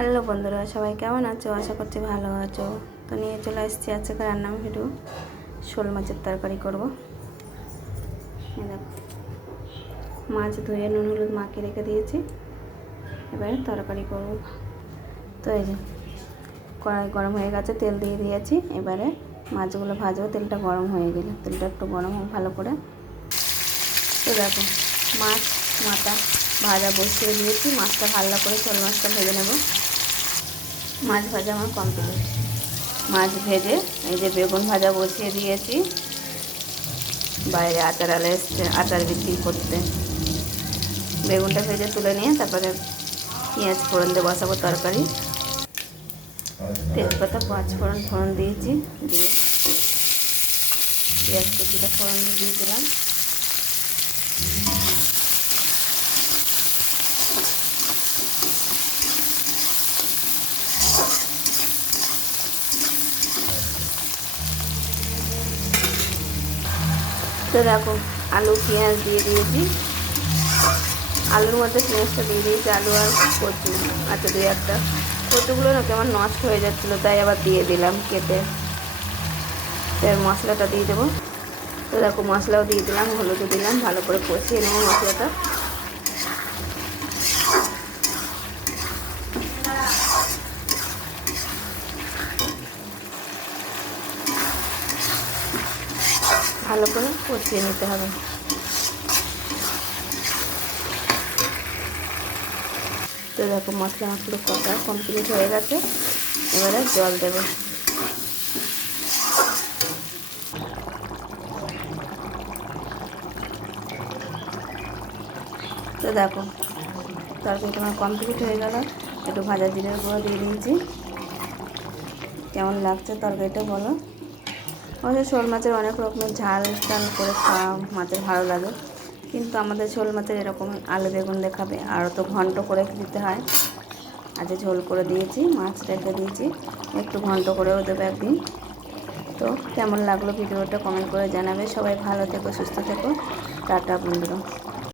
Hello বন্ধুরা, সবাই কেমন আছো? আশা করছি ভালো আছো। তো নিয়ে চলে এসেছি আজকে রান্না ভিডিও। শোল মাছের তরকারি করব। এই দেখো, মাছ ধুয়ে নুন হলুদ মাখিয়ে রেখে দিয়েছি, এবারে তরকারি করব। তো এই যে কড়াই গরম হয়ে গেছে, তেল দিয়ে দিয়েছি। এবারে মাছগুলো ভাজবো। তেলটা গরম হয়ে গেলে, তেলটা একটু গরম হোক ভালো করে। তো দেখো, মাছ মাথা ভাজা বসিয়ে দিয়েছি। মাছটা ভালো করে শোল মাছটা ভেজে নেব। মাছ ভাজা আমার কমপ্লিট। মাছ ভেজে এই যে বেগুন ভাজা বসিয়ে দিয়েছি। বাইরে আচার আলে এসছে আচার বিক্রি করতে। বেগুনটা ভেজে তুলে নিয়ে তারপরে পেঁয়াজ ফোড়ন দিয়ে বসাবো তরকারি। তেজপাতা পাঁচফোড়ন ফোড়ন দিয়েছি, দিয়ে পেঁয়াজ কুচিটা ফোড়ন দিয়ে দিলাম। তো দেখো, আলু পেঁয়াজ দিয়ে দিয়েছি। আলুর মধ্যে পেঁয়াজটা দিয়ে দিয়েছি, আলু আর কচু আচ্ছা দুই একটা। কচুগুলো না কেমন নষ্ট হয়ে যাচ্ছিলো, তাই আবার দিয়ে দিলাম কেটে। মশলাটা দিয়ে দেবো। তো দেখো, মশলাও দিয়ে দিলাম, হলুদও দিলাম, ভালো করে কষিয়ে নেবো মশলাটা। ভালো করে কষিয়ে নিতে হবে। তো দেখো, মশলা পুরো কষা কমপ্লিট হয়ে গেছে। এবারে জল দেবো। তো দেখো, তরকারিটা আমার কমপ্লিট হয়ে গেল। একটু ভাজা জিরের গুঁড়ো দিয়ে দিয়েছি। কেমন লাগছে তরকারিটা বলো। অবশ্য শোল মাছের অনেক রকমের ঝাল টাল করে খাওয়া মাছের ভালো লাগে, কিন্তু আমাদের শোল মাছের এরকম আলু বেগুন দেখাবে, আরও তো ঘন্ট করে দিতে হয়। আজ ঝোল করে দিয়েছি, মাছ রেখে দিয়েছি, একটু ঘন্ট করেও দেবে একদিন। তো কেমন লাগলো ভিডিওটা কমেন্ট করে জানাবে। সবাই ভালো থেকো, সুস্থ থেকো। টাটা বন্ধুরা।